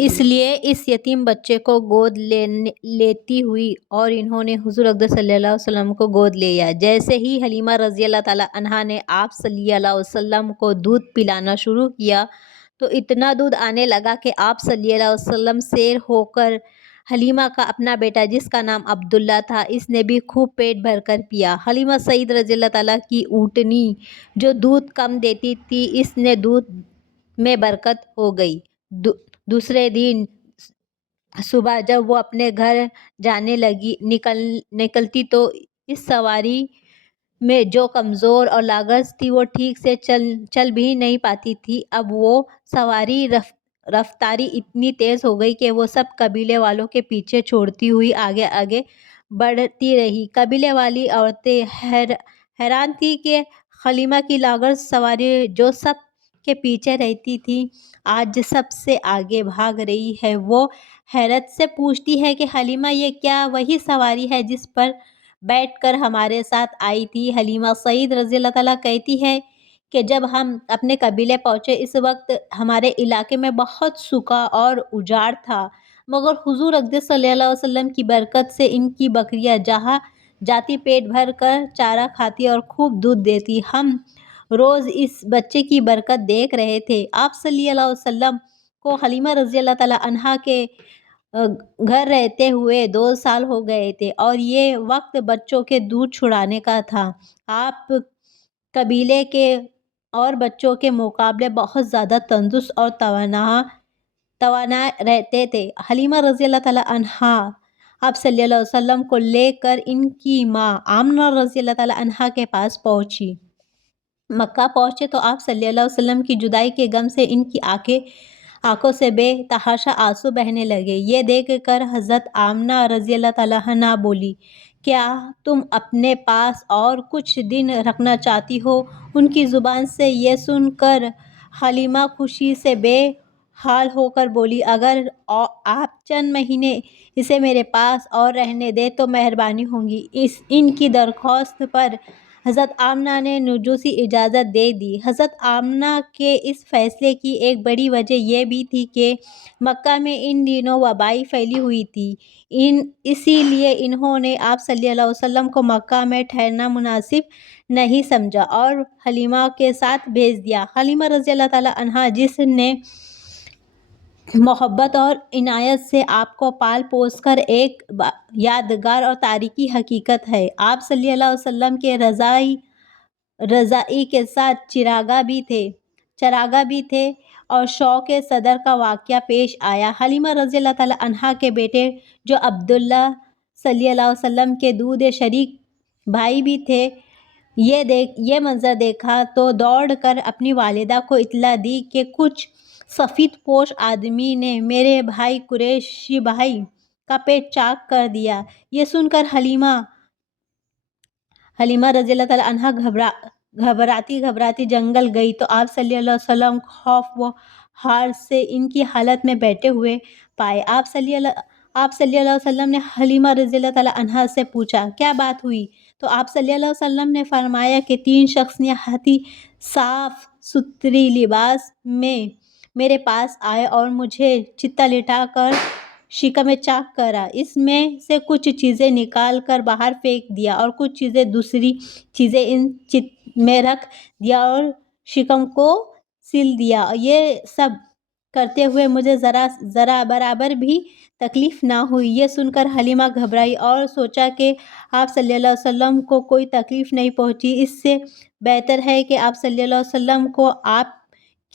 اس لیے اس یتیم بچے کو گود لیتی ہوئی اور انہوں نے حضور اقدس صلی اللہ علیہ وسلم کو گود لیا۔ جیسے ہی حلیمہ رضی اللہ تعالیٰ عنہا نے آپ صلی اللہ علیہ وسلم کو دودھ پلانا شروع کیا تو اتنا دودھ آنے لگا کہ آپ صلی اللہ علیہ وسلم سیر ہو کر حلیمہ کا اپنا بیٹا جس کا نام عبداللہ تھا اس نے بھی خوب پیٹ بھر کر پیا۔ حلیمہ سعید رضی اللہ تعالیٰ کی اونٹنی جو دودھ کم دیتی تھی اس نے دودھ میں برکت ہو گئی۔ دوسرے دن صبح جب وہ اپنے گھر جانے نکلتی تو اس سواری میں جو کمزور اور لاغر تھی وہ ٹھیک سے چل بھی نہیں پاتی تھی۔ اب وہ سواری رفتاری اتنی تیز ہو گئی کہ وہ سب قبیلے والوں کے پیچھے چھوڑتی ہوئی آگے آگے بڑھتی رہی۔ قبیلے والی عورتیں حیران تھیں کہ حلیمہ کی لاغر سواری جو سب کے پیچھے رہتی تھی آج سب سے آگے بھاگ رہی ہے۔ وہ حیرت سے پوچھتی ہے کہ حلیمہ یہ کیا وہی سواری ہے جس پر بیٹھ کر ہمارے ساتھ آئی تھی؟ حلیمہ سعید رضی اللہ تعالیٰ کہتی ہے کہ جب ہم اپنے قبیلے پہنچے اس وقت ہمارے علاقے میں بہت سوکھا اور اجاڑ تھا، مگر حضور اقدس صلی اللہ علیہ وسلم کی برکت سے ان کی بکریاں جہاں جاتی پیٹ بھر کر چارہ کھاتی اور خوب دودھ دیتی۔ ہم روز اس بچے کی برکت دیکھ رہے تھے۔ آپ صلی اللہ علیہ وسلم کو حلیمہ رضی اللہ تعالیٰ عنہا کے گھر رہتے ہوئے 2 سال ہو گئے تھے اور یہ وقت بچوں کے دودھ چھڑانے کا تھا۔ آپ قبیلے کے اور بچوں کے مقابلے بہت زیادہ تندرست اور توانا رہتے تھے۔ حلیمہ رضی اللہ تعالیٰ عنہا آپ صلی اللہ علیہ وسلم کو لے کر ان کی ماں آمنہ رضی اللہ تعالیٰ عنہا کے پاس پہنچی۔ مکہ پہنچے تو آپ صلی اللہ علیہ وسلم کی جدائی کے غم سے ان کی آنکھوں سے بے تحاشا آنسو بہنے لگے۔ یہ دیکھ کر حضرت آمنہ رضی اللہ تعالیٰ عنہا بولی، کیا تم اپنے پاس اور کچھ دن رکھنا چاہتی ہو؟ ان کی زبان سے یہ سن کر حلیمہ خوشی سے بے حال ہو کر بولی، اگر آپ چند مہینے اسے میرے پاس اور رہنے دیں تو مہربانی ہوگی۔ ان کی درخواست پر حضرت آمنہ نے نجوسی اجازت دے دی۔ حضرت آمنہ کے اس فیصلے کی ایک بڑی وجہ یہ بھی تھی کہ مکہ میں ان دنوں وبائی پھیلی ہوئی تھی، اسی لیے انہوں نے آپ صلی اللہ علیہ وسلم کو مکہ میں ٹھہرنا مناسب نہیں سمجھا اور حلیمہ کے ساتھ بھیج دیا۔ حلیمہ رضی اللہ تعالیٰ عنہا جس نے محبت اور عنایت سے آپ کو پال پوس کر ایک یادگار اور تاریخی حقیقت ہے۔ آپ صلی اللہ علیہ وسلم کے رضائی کے ساتھ چراغاں بھی تھے اور شوق صدر کا واقعہ پیش آیا۔ حلیمہ رضی اللہ تعالیٰ عنہا کے بیٹے جو عبداللہ صلی اللہ علیہ وسلم کے دودھ شریک بھائی بھی تھے یہ منظر دیکھا تو دوڑ کر اپنی والدہ کو اطلاع دی کہ کچھ سفید پوش آدمی نے میرے بھائی قریشی بھائی کا پیٹ چاک کر دیا۔ یہ سن کر حلیمہ رضی اللہ تعالیٰ عنہا گھبراتی جنگل گئی تو آپ صلی اللہ علیہ وسلم خوف و ہار سے ان کی حالت میں بیٹھے ہوئے پائے۔ آپ صلی اللہ علیہ وسلم نے حلیمہ رضی اللہ تعالیٰ عنہا سے پوچھا، کیا بات ہوئی؟ تو آپ صلی اللہ علیہ وسلم نے فرمایا کہ 3 شخص نہایت صاف ستھری لباس میں میرے پاس آئے اور مجھے چتا لٹا کر شکم چاک کرا، اس میں سے کچھ چیزیں نکال کر باہر پھینک دیا اور کچھ دوسری چیزیں ان میں رکھ دیا اور شکم کو سل دیا۔ یہ سب کرتے ہوئے مجھے ذرا برابر بھی تکلیف نہ ہوئی۔ یہ سن کر حلیمہ گھبرائی اور سوچا کہ آپ صلی اللہ علیہ وسلم کو کوئی تکلیف نہیں پہنچی، اس سے بہتر ہے کہ آپ صلی اللہ علیہ وسلم کو آپ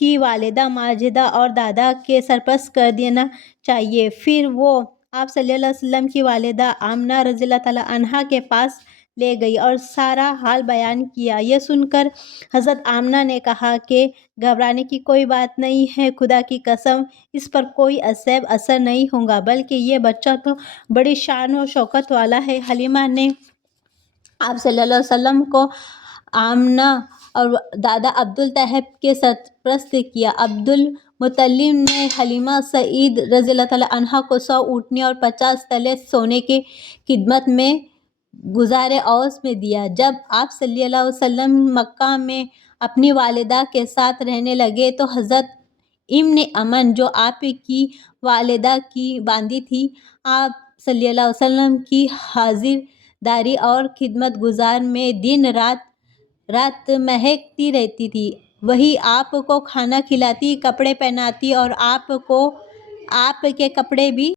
کی والدہ ماجدہ اور دادا کے سرپرست کر دینا چاہیے۔ پھر وہ آپ صلی اللہ علیہ وسلم کی والدہ آمنہ رضی اللہ تعالیٰ عنہا کے پاس لے گئی اور سارا حال بیان کیا۔ یہ سن کر حضرت آمنہ نے کہا کہ گھبرانے کی کوئی بات نہیں ہے، خدا کی قسم اس پر کوئی عذاب اثر نہیں ہوگا، بلکہ یہ بچہ تو بڑی شان و شوکت والا ہے۔ حلیمہ نے آپ صلی اللہ علیہ وسلم کو آمنہ اور دادا عبدالطیب کے سرپرست کیا۔ عبدالمطلب نے حلیمہ سعید رضی اللہ تعالیٰ عنہا کو 100 اونٹنیاں اور 50 تلے سونے کی خدمت میں گزار اوس میں دیا۔ جب آپ صلی اللہ علیہ وسلم مکہ میں اپنی والدہ کے ساتھ رہنے لگے تو حضرت ابن امن جو آپ کی والدہ کی باندی تھی، آپ صلی اللہ علیہ وسلم کی حاضر داری اور خدمت گزاری میں دن رات مہکتی رہتی تھی۔ وہی آپ کو کھانا کھلاتی، کپڑے پہناتی اور آپ کے کپڑے بھی